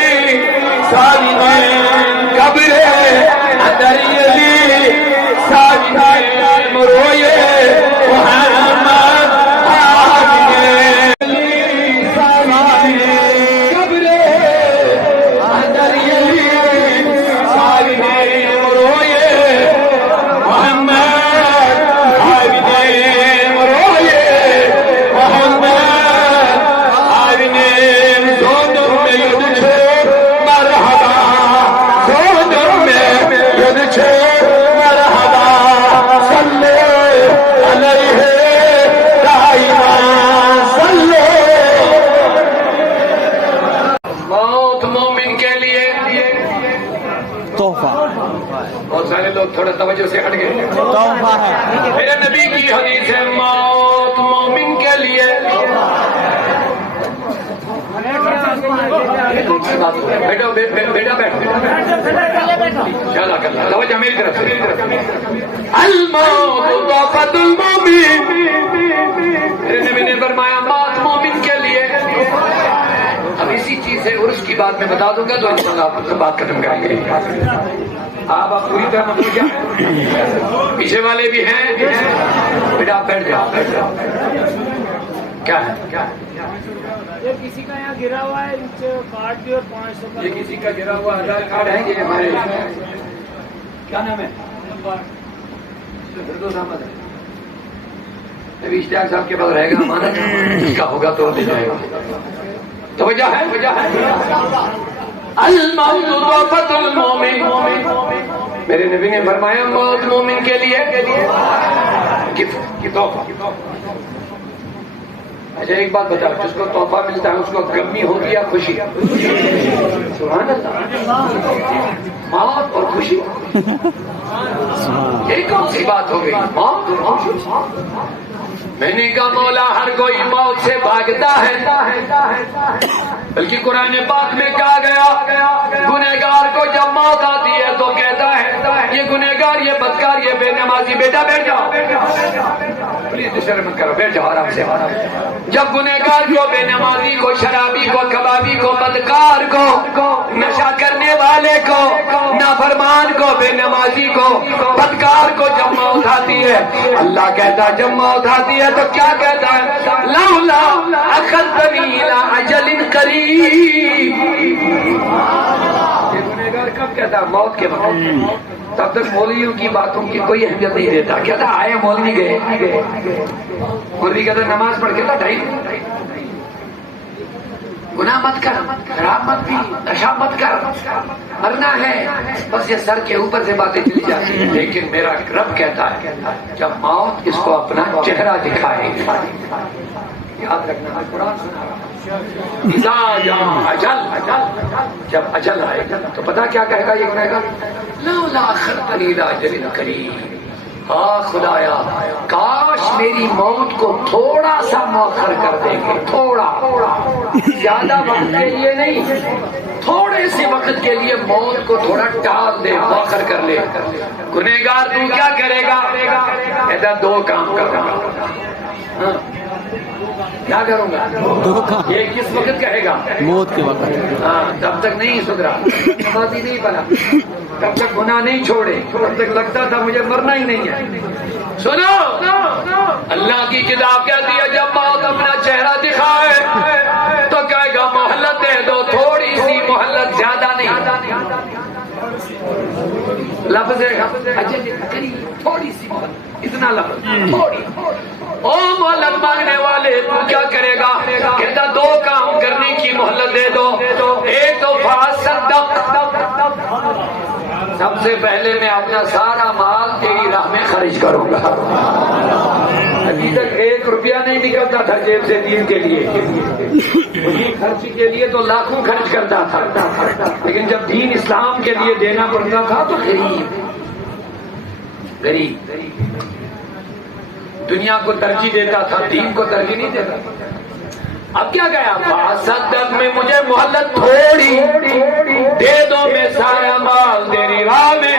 ساجدین، قبر اندر علی ساجدین، روئے محمد آمین، قبر اندر علی ساجدین، روئے محمد آمین، روئے محمد آمین، زودر میں ید چھوڑ مرحبا، زودر میں ید چھوڑ مرحبا، صلی علیہ دائما صلی۔ موت مومن کے لیے تحفہ، بہت سارے لوگ تھوڑا توجہ سے ہٹ گئے، تحفہ ہے۔ میرے نبی کی حدیث ہے موت مومن کے لیے بیٹھو بیٹا بیٹھو چلا کر توجہ میری طرف سے، الموت تحفۃ المومن، میرے نبی نے فرمایا موت مومن کے لیے۔ اب اسی چیز سے عرس کی بات میں بتا دوں گا تو انشاءاللہ آپ بات ختم کریں گے۔ آپ پوری طرح مت جائیں، پیچھے والے بھی ہیں، بیٹا آپ بیٹھ جاؤ، بیٹھ جاؤ۔ کیا ہے یہ کسی کا یہاں گرا ہوا ہے کارڈ بھی اور 500 کا، یہ کسی کا گرا ہوا آدھار کارڈ ہے، یہ ہمارے کیا نام ہے فردوس احمد ہے، ابھی اشتیاق صاحب کے پاس رہے گا امانت، اس کا ہوگا تو دے جائے گا۔ توجہ ہے الموت تحفۃ المومن، میرے نبی نے فرمایا موت مومن کے لیے تحفہ۔ اچھا ایک بات بتاؤ، جس کو تحفہ ملتا ہے اس کو غمی ہوتی یا خوشی؟ سبحان اللہ، موت اور خوشی، یہ کون سی بات ہو گئی؟ موت اور خوشی۔ میں نے کہا مولا ہر کوئی موت سے بھاگتا ہے، بلکہ قرآن پاک میں کہا گیا گنہگار کو جب موت آتی ہے تو کہتا ہے یہ گنہگار، یہ بدکار، یہ بے نمازی، بیٹا بیٹھ جاؤ، پلیز شرم مت کرو، بیٹھ جاؤ آرام سے۔ جب گنہگار کو، بے نمازی کو، شرابی کو، کبابی کو، بدکار کو، نشہ کرنے والے کو، نافرمان کو، بے نمازی کو، بدکار کو جب موت آتی ہے، اللہ کہتا ہے جب موت آتی ہے تو کیا کہتا ہے؟ لولا اخذتنی الی اجل قریب۔ یہ گنہگار کب کہتا ہے؟ موت کے وقت۔ تب تک مولویوں کی باتوں کی کوئی اہمیت نہیں دیتا، کہتا آئے مولوی گئے، مولوی کہتا نماز پڑھ کے ڈھائی، گناہ مت کر، شراب مت پی، نشہ مت کر، مرنا ہے، بس یہ سر کے اوپر سے باتیں چلی جاتی ہیں۔ لیکن میرا رب کہتا ہے جب موت اس کو اپنا چہرہ دکھائے گا، یاد رکھنا قرآن سنا رہا، اذا جاء اجل، جب اجل آئے تو پتا کیا کہے گا یہ گنہگار؟ لولا اخرتنی الی اجل قریب، ہاں خدایا کاش میری موت کو تھوڑا سا مؤخر کر دیں گے، تھوڑا، زیادہ وقت کے لیے نہیں، تھوڑے سے وقت کے لیے موت کو تھوڑا ٹال دے، مؤخر کر لے۔ گنہگار تو کیا کرے گا؟ کہتا دو کام کروں گا۔ کیا کروں گا؟ یہ کس وقت کہے گا؟ موت کے وقت۔ ہاں تب تک نہیں سدھرا، نمازی نہیں بنا، تب تک گناہ نہیں چھوڑے، تب تک لگتا تھا مجھے مرنا ہی نہیں ہے۔ سنو، اللہ کی کتاب کہتی ہے جب موت اپنا چہرہ دکھائے تو کہے گا مہلت دے دو، تھوڑی سی مہلت، زیادہ نہیں۔ لفظ تھوڑی سی مہلت، اتنا لفظ تھوڑی۔ او مہلت مانگنے والے تو کیا کرے گا؟ کہتا دو کام کرنے کی مہلت دے دو، ایک تو فاصدق، سب سے پہلے میں اپنا سارا مال تیری راہ میں خرچ کروں گا۔ ابھی تک 1 روپیہ نہیں نکلتا تھا جیب سے دین کے لیے، وہی خرچ کے لیے تو لاکھوں خرچ کرتا تھا، لیکن جب دین اسلام کے لیے دینا پڑتا تھا تو غریب دنیا کو ترجیح دیتا تھا، دین کو ترجیح نہیں دیتا۔ اب کیا گیا؟ فاصدق میں مجھے مہلت تھوڑی دے دو، میں سارا مال تیری راہ میں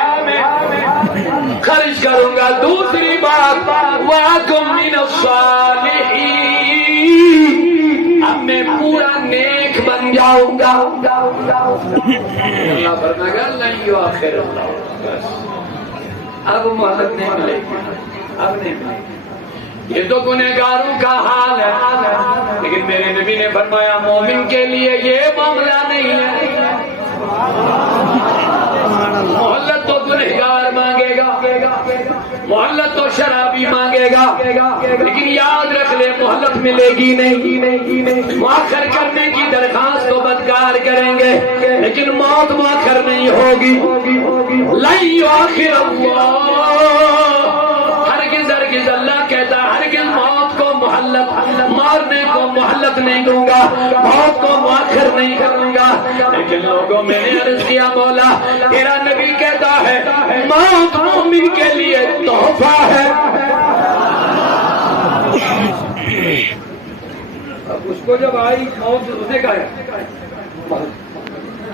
خرچ کروں گا۔ دوسری بات وَأَكُن مِّنَ الصَّالِحِينَ، اب میں پورا نیک بن جاؤں گا۔ اللہ فرمائے گا لن یؤخر اللہ، اب مہلت نہیں ملے گی، اب نہیں ملے گی۔ یہ تو گنہگاروں کا حال ہے، لیکن میرے نبی نے فرمایا مومن کے لیے یہ معاملہ نہیں ہے۔ مہلت تو گنہگار مانگے گا، مہلت تو شرابی مانگے گا، لیکن یاد رکھ لے مہلت ملے گی نہیں۔ مؤخر کرنے کی درخواست تو بدکار کریں گے، لیکن موت مؤخر نہیں ہوگی۔ لن یؤخر اللہ، ہرگز اللہ کہتا ہرگز موت کو مہلت، مارنے کو مہلت نہیں دوں گا، موت کو مؤخر نہیں کروں گا۔ لیکن لوگوں میں نے عرض کیا مولا تیرا نبی کہتا ہے موت مومن کے لیے تحفہ ہے۔ اب اس کو جب آئی موت اس نے کہا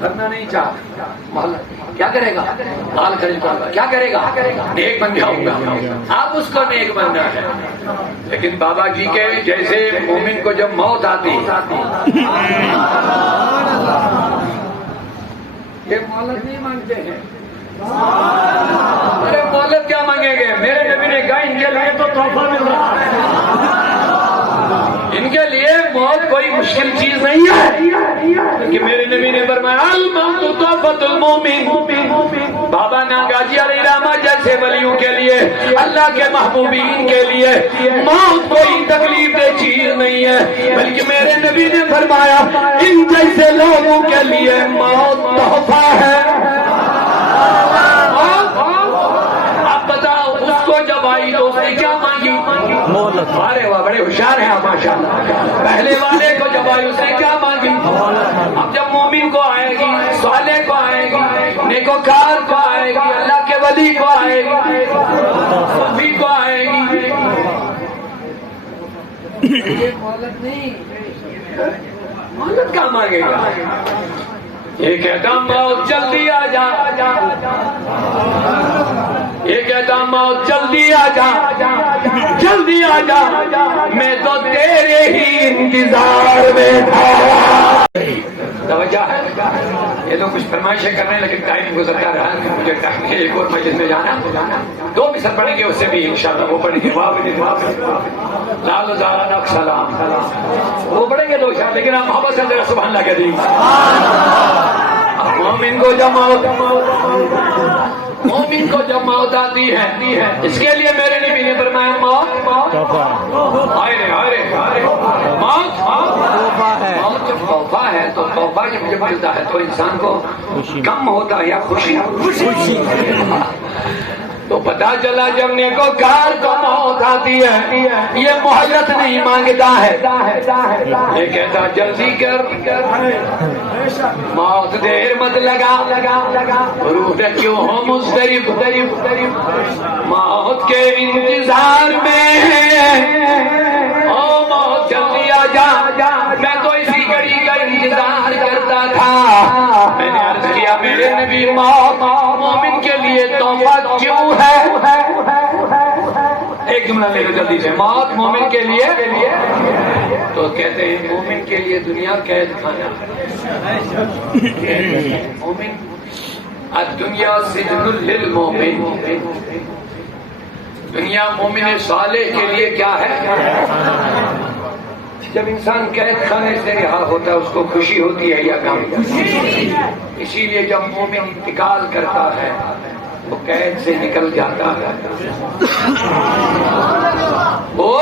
کرنا نہیں چاہتا، کیا کرے گا؟ مال خرچ کروں گا، کیا کرے گا؟ نیک بن جاؤں گا۔ اب اس کو نیک بننا ہے، لیکن بابا جی کے جیسے مومن کو جب موت آتی یہ مہلت نہیں مانگتے ہیں۔ ارے مہلت کیا مانگیں گے؟ میرے نبی نے کہا ان کے لیے تو تحفہ مل رہا ہے، ان کے لیے موت کوئی مشکل چیز نہیں ہے، کہ میرے نبی نے فرمایا الموت تحفۃ المومن۔ بابا ناگاجی علیہ رحمہ جیسے ولیوں کے لیے، اللہ کے محبوبین کے لیے موت کوئی تکلیف دہ چیز نہیں ہے، بلکہ میرے نبی نے فرمایا ان جیسے لوگوں کے لیے موت تحفہ ہے۔ اب بتاؤ اس کو جب آئی تو اس نے کیا مانگی؟ ارے واہ بڑے ہوشیار ہیں آپ ماشاءاللہ. پہلے والے کو جب آئی اس نے کیا مانگی؟ اب جب مومن کو آئے گی، صالح کو آئے گی، نیکوکار کو آئے گی، اللہ کے ولی کو آئے گی، صوفی کو آئے گی. مہلت کہاں مانگے گا؟ یہ کہتا موت جلدی آ جا، یہ کہتا موت جلدی آ جا، جلدی آ جا، میں تو تیرے ہی انتظار میں تھا. توجہ ہے، یہ لوگ کچھ فرمائشیں کر رہے ہیں لیکن ٹائم گزرتا رہا کہ مجھے ٹائم ہے ایک اور مجلس میں جانا. 2 مثال پڑھیں گے، اس سے بھی انشاءاللہ وہ پڑھیں گے. لال زارا سلام وہ پڑھیں گے 2 شاید، لیکن آپ محبت سے ذرا سبحان اللہ کہہ دیجیے. مومن کو جب موت آتی ہے، اس کے لیے میرے نبی نے فرمایا موت موت جب تحفہ ہے تو تحفہ جب ملتا ہے تو انسان کو غم ہوتا ہے یا خوشی؟ تو پتا چلا جب نیکوکار کو موت آتی ہے یہ مہلت نہیں مانگتا ہے، یہ کہتا جلدی کر، موت دیر مت لگا، روح کیوں ہو مضطرب، موت کے انتظار میں، او موت جلدی آ جا، میں تو اسی گھڑی کا انتظار کرتا تھا. میں نے عرض کیا میرے نبی موت مومن کے لیے تحفہ کیوں ہے؟ ایک جملہ لے لو جلدی سے. موت مومن کے لیے تو کہتے ہیں مومن کے لیے دنیا قید خانہ، مومن الدنیا سجن للمومن، دنیا مومن صالح کے لیے کیا ہے؟ جب انسان قید خانے سے رہا ہوتا ہے اس کو خوشی ہوتی ہے یا غم؟ اسی لیے جب مومن انتقال کرتا ہے وہ قید سے نکل جاتا ہے، وہ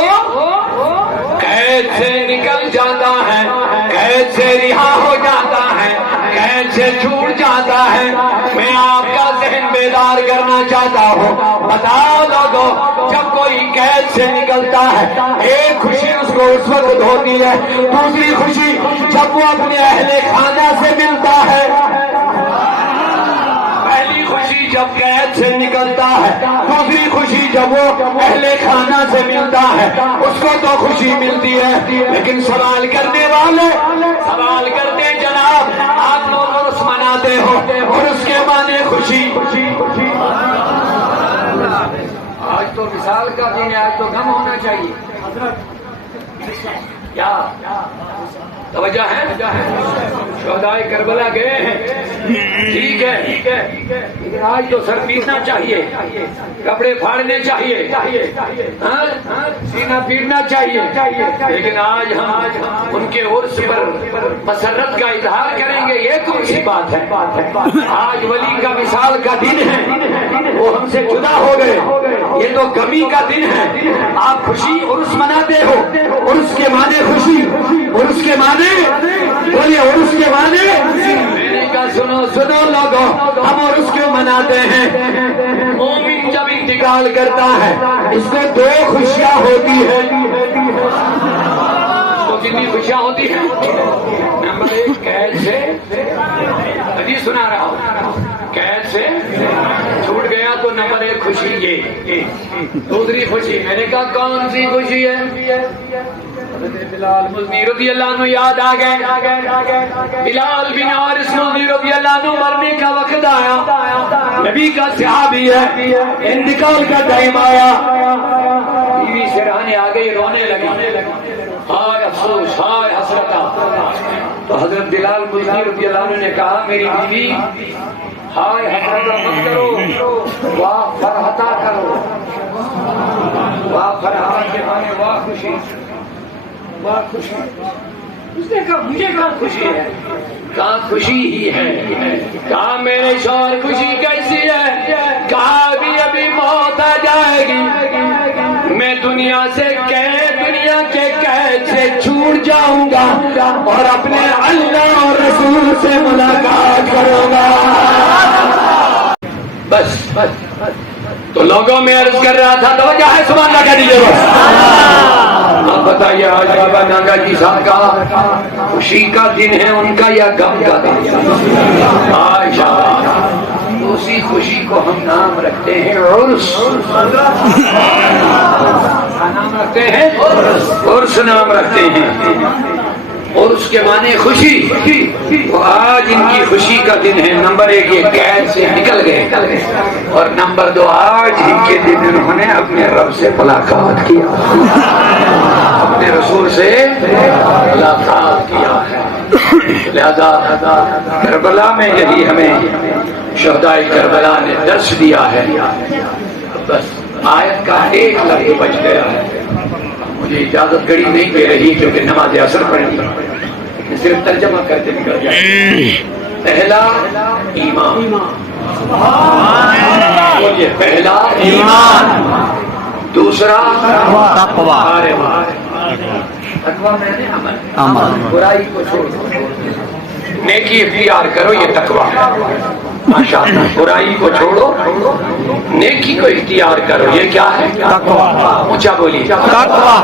قید سے نکل جاتا ہے، قید سے رہا ہو جاتا ہے، قید سے چھوٹ جاتا ہے. میں آپ کا ذہن بیدار کرنا چاہتا ہوں. بتا لوگوں جب کوئی قید سے نکلتا ہے ایک خوشی اس کو اس وقت ہوتی ہے، دوسری خوشی جب وہ اپنے اہل خانہ سے ملتا ہے. پہلی خوشی جب قید سے نکلتا ہے، دوسری خوشی جب وہ اہل خانہ سے ملتا ہے، اس کو تو خوشی ملتی ہے. لیکن سوال کرنے والے سوال کرتے ہیں جناب آپ لوگ عرس مناتے ہو اور اس کے معنی خوشی. آج تو مثال کا دن ہے، آج تو غم ہونا چاہیے. کیا توجہ ہے؟ شہدائے کربلا گئے ہیں، ٹھیک ہے، لیکن آج تو سر پیٹنا چاہیے، کپڑے پھاڑنے چاہیے، سینہ پیٹنا چاہیے. لیکن آج ہم ان کے عرس پر مسرت کا اظہار کریں گے، یہ کون سی بات ہے؟ آج ولی کا وصال کا دن ہے، وہ ہم سے جدا ہو گئے، یہ تو غمی کا دن ہے. آپ خوشی عرس مناتے ہو، عرس کے معنی خوشی، عرس کے معنی بولیے، عرس کے معنی میرے کا سنو لوگوں، ہم عرس کیوں مناتے ہیں؟ مومن جب انتقال کرتا ہے اس کو 2 خوشیاں ہوتی ہے. تو کتنی خوشیاں ہوتی ہیں؟ نمبر 1 قید سے، حدیث سنا رہا ہوں، قید سے چھوٹ گیا تو نمبر 1 خوشی یہ. دوسری خوشی میں نے کہا کون سی خوشی ہے؟ بلال مزنی رضی اللہ عنہ یاد آ گئے. بلال بن حارث مزنی رضی اللہ عنہ مرنے کا وقت آیا، نبی کا صحابی ہے، انتقال کا ٹائم آیا، بیوی سرہانے آ گئی، رونے لگی، ہائے افسوس، ہائے حسرت. تو حضرت بلال مزنی رضی اللہ عنہ نے کہا میری بیوی ہائے حسرت مت کرو، واہ فرحتا کرو. واہ فرحت کے معنی واہ خوشی، واہ خوشی. اس نے کہا مجھے کہاں خوشی ہے؟ کہاں خوشی ہی ہے. کہا میرے شوہر خوشی کیسی ہے؟ کہا ابھی موت آ جائے گی، میں دنیا کے قید سے چھوٹ جاؤں گا اور اپنے اللہ اور رسول سے ملاقات کروں گا. بس تو لوگوں میں عرض کر رہا تھا توجہ ہے سبحان اللہ کہہ دیجیے بس. آپ بتائیے آج بابا نانگا جی صاحب کا خوشی کا دن ہے ان کا یا غم کا دن؟ اسی خوشی کو ہم نام رکھتے ہیں عرس. نام رکھتے ہیں عرس نام رکھتے ہیں. اور اس کے معنی خوشی. تو آج ان کی خوشی کا دن ہے. نمبر 1 یہ قید سے نکل گئے اور نمبر 2 آج ان کے دن انہوں نے اپنے رب سے ملاقات کیا, اپنے رسول سے ملاقات کیا ہے. لہذا کربلا میں یہی ہمیں شہدائے کربلا نے درس دیا ہے. بس آیت کا ایک لفظ بچ گیا ہے. مجھے اجازت گھڑی نہیں دے رہی کیونکہ نماز عصر پڑھنی, صرف ترجمہ کرتے نکل جائے. پہلا ایمان. پہلا ایمان. دوسرا تقویٰ. تقویٰ میں نے عمل. برائی کو چھوڑو, نیکی اختیار کرو, یہ تقویٰ ہے. ماشاءاللہ. برائی کو چھوڑو, نیکی کو اختیار کرو, یہ کیا ہے؟ تقویٰ. اونچا بولیے تقویٰ.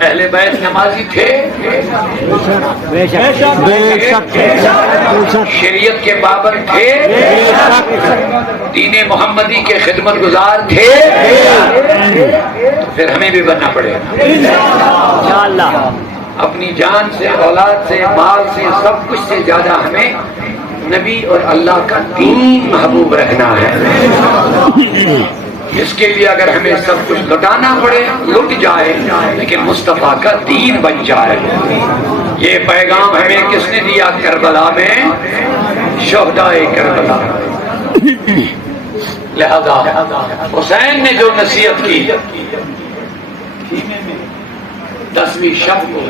اہل بیت نمازی تھے, شریعت کے پابند تھے, دین محمدی کے خدمت گزار تھے. پھر ہمیں بھی بننا پڑے گا انشاءاللہ. اپنی جان سے, اولاد سے, مال سے, سب کچھ سے زیادہ ہمیں نبی اور اللہ کا دین محبوب رہنا ہے. اس کے لیے اگر ہمیں سب کچھ لٹانا پڑے لٹ جائے, لیکن مصطفیٰ کا دین بن جائے. یہ پیغام ہمیں کس نے دیا؟ کربلا میں شہدائے کربلا. لہذا حسین نے جو نصیحت کی 10ویں شب کو,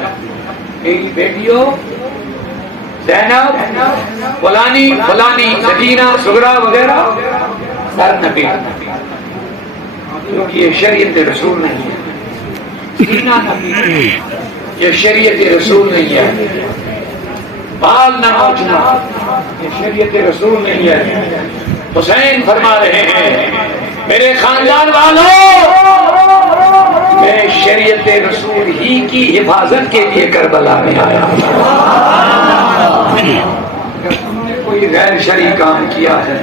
میری بیٹیوں زینب فلانی فلانی سکینہ سغرا وغیرہ سر نہ پیٹنا, کیونکہ یہ شریعت رسول نہیں ہے. سینہ نہ پیٹنا, یہ شریعت رسول نہیں ہے. بال نہ نوچنا, یہ شریعت رسول نہیں ہے. حسین فرما رہے ہیں میرے خاندان والوں, میں شریعت رسول ہی کی حفاظت کے لیے کربلا میں آیا. اگر تم نے کوئی غیر شرعی کام کیا ہے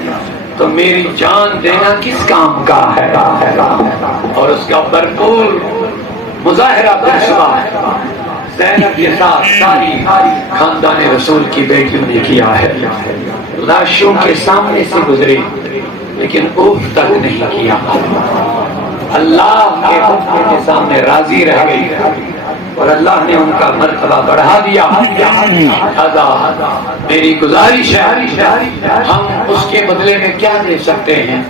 تو میری جان دینا کس کام کا ہے؟ اور اس کا بھرپور مظاہرہ برسوا ہے. زینب کے ساتھ ساری خاندان رسول کی بیٹیوں نے کیا ہے. لاشوں کے سامنے سے گزرے لیکن اوف تک نہیں کیا. اللہ کے حکم کے سامنے راضی رہ گئی اور اللہ نے ان کا مرتبہ بڑھا دیا. میری گزارش ہے ہم اس کے بدلے میں کیا دے سکتے ہیں,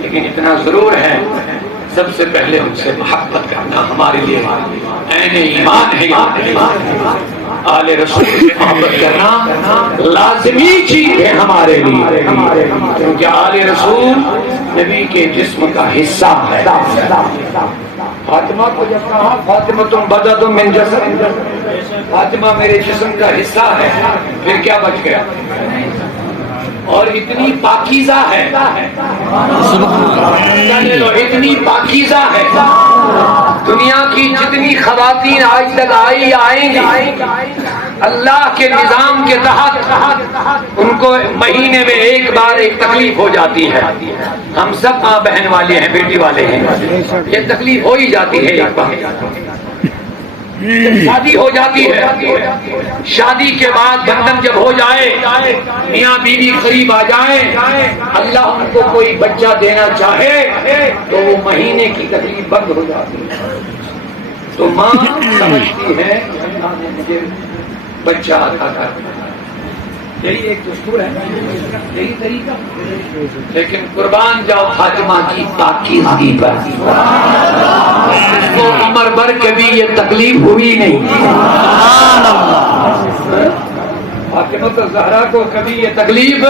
لیکن اتنا ضرور ہے سب سے پہلے ان سے محبت کرنا ہمارے لیے عین ایمان ہے. آل رسول سے محبت کرنا لازمی چیز ہے ہمارے لیے, کیونکہ آل رسول نبی کے جسم کا حصہ ہے. فاطمہ کو جب کہا فاطمہ تم بدا تم من جسد, فاطمہ میرے جسم کا حصہ ہے, پھر کیا بچ گیا؟ اور اتنی پاکیزہ ہے, اتنی پاکیزہ ہے. دنیا کی جتنی خواتین آج تک آئیں گی اللہ کے نظام کے تحت ان کو مہینے میں ایک بار ایک تکلیف ہو جاتی ہے. ہم سب ماں بہن والے ہیں, بیٹی والے ہیں, یہ تکلیف ہو ہی جاتی ہے. ایک بار شادی ہو جاتی ہے, شادی کے بعد بندھن جب ہو جائے, میاں بیوی قریب آ جائیں, اللہ ان کو کوئی بچہ دینا چاہے تو وہ مہینے کی تکلیف بند ہو جاتی ہے. تو ماں سمجھتی ہے اللہ نے مجھے بچہ عطا کر دیا, یہی ایک دستور ہے, یہی طریقہ. لیکن قربان جاؤ فاطمہ کی پاکیزگی پر, اس کو عمر بھر کبھی یہ تکلیف ہوئی نہیں. فاطمہ الزہرا کو کبھی یہ تکلیف,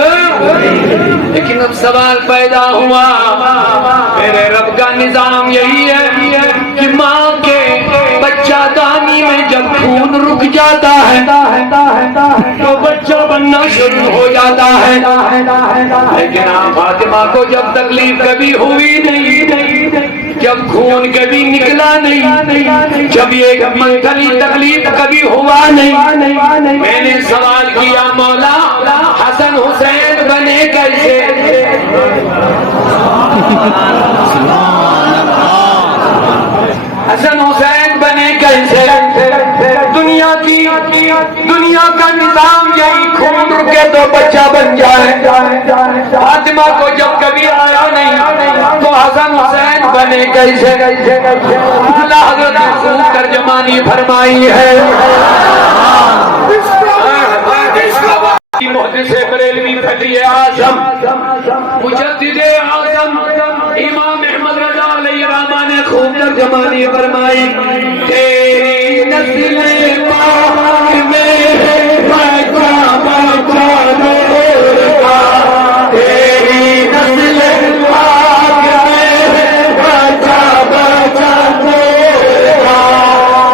لیکن اب سوال پیدا ہوا میرے رب کا نظام یہی ہے کہ ماں کے بچے بچادانی میں جب خون رک جاتا ہے تو بچہ بننا شروع ہو جاتا ہے، لیکن فاطمہ کو جب تکلیف کبھی ہوئی نہیں، جب خون کبھی نکلا نہیں، جب یہ منتلی تکلیف کبھی ہوا نہیں، میں نے سوال کیا مولا حسن حسین بنے کیسے؟ حسن حسین بنے کیسے؟ دنیا کا نظام یہی، خون رکے تو بچہ بن جائے، فاطمہ کو جب کبھی آیا نہیں تو حسن حسین بنے کیسے؟ اللہ حضرت نے خوب ترجمانی فرمائی ہے۔ محدث بریلوی فقیہ اعظم مجدد اعظم امام احمد رضا علیہ الرحمہ نے خوب ترجمانی فرمائی، تیری نسل پاک میں بچہ بچہ نور کا، تیری نسل پاک میں بچہ بچہ نور کا،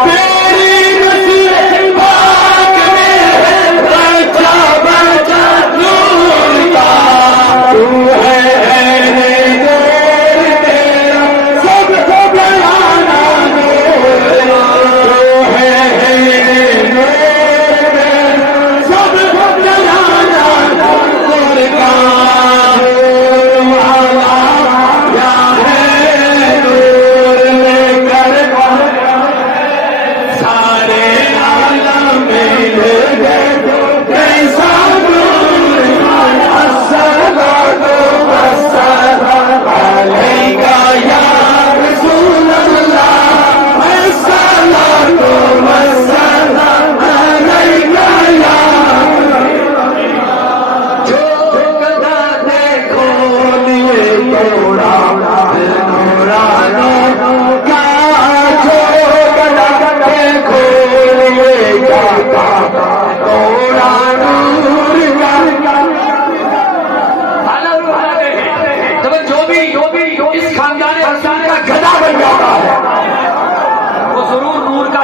تیری نسل پاک میں بچہ بچہ نور کا، تو ہے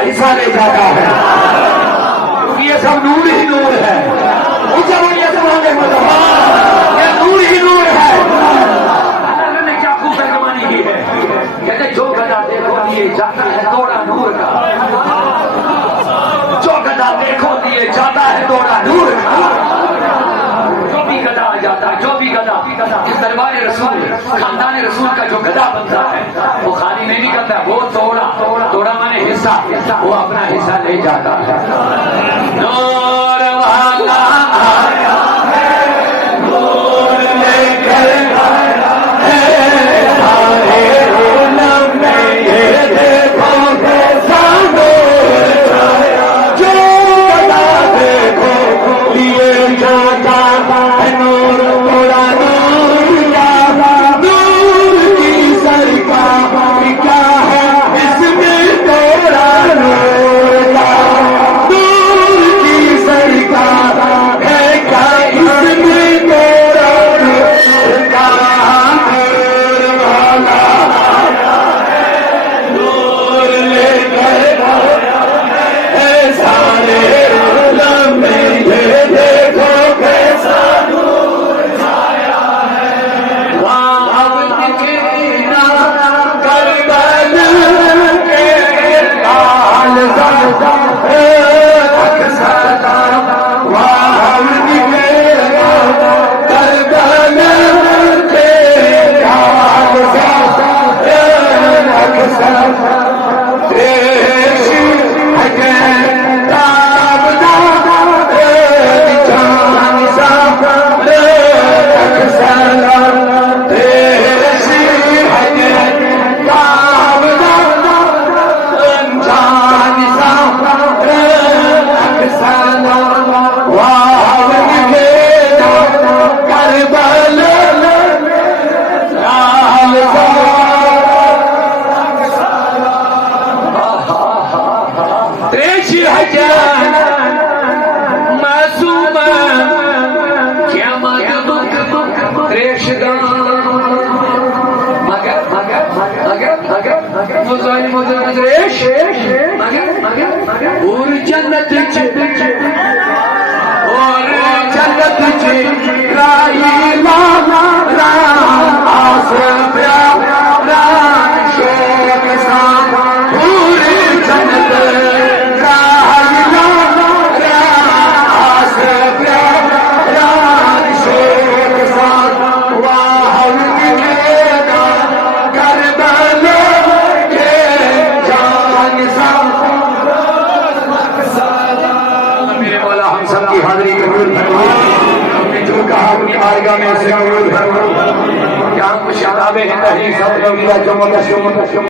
حصہ لے جاتا ہے، یہ سب نور ہی نور ہے، یہ نور ہی نور ہے۔ اللہ نے کیا خوب ترجمانی کی ہے، کہتے جو گدا دیکھو دیے جاتا ہے توڑا نور کا، جو گدا دیکھو دیے جاتا ہے توڑا نور کا، جو بھی گدا آ جاتا ہے، جو بھی گدا اس دربار رسول خاندان رسول کا جو گدا بنتا ہے وہ خالی نہیں نکلتا، وہ توڑا مانے حصہ، وہ اپنا حصہ لے جاتا ہے۔ نور والا آیا ہے، نور لے کر آیا ہے، سارے عالم میں یہ دیکھو کیسا نور آیا، جو گدا دیکھو لیے جاتا ہے نور، توڑا نور کا، نور کی سرکار کیا ہے اس میں توڑا نور کا، نور کی سرکار ہے کیا اس میں توڑا نور کا، نور والا نور لے کر اے سارے عالم میں یہ دیکھو کیسا نور چھایا ہے، وہاں اب دکھنا کربلا کے لال زادہ اکسادہ، وہاں دکھنا کربلا کے لال زادہ اکسادہ، دیش ہے تاب دادا جان سادہ اکسادہ، دیش ہے تاب دادا جان سادہ اکسادہ، وہاں دکھنا کربلا لال زادہ۔ تریشی حجان معصوم قیامت دکھ تریشگان، مگر مظالم و ریش اور جنت رائی مانا آس پیارا شوق سان پوری جنت رائی مانا آس پیارا شوق سان واہ نکلےگا گردن کے جان سان میرے مولا ہم سب کی حاضری قبول فرمائے جو کہا اپنی بارگاہ میں اسے قبول فرمائے کیا کچھ شاداب ہے نہیں سب لوگ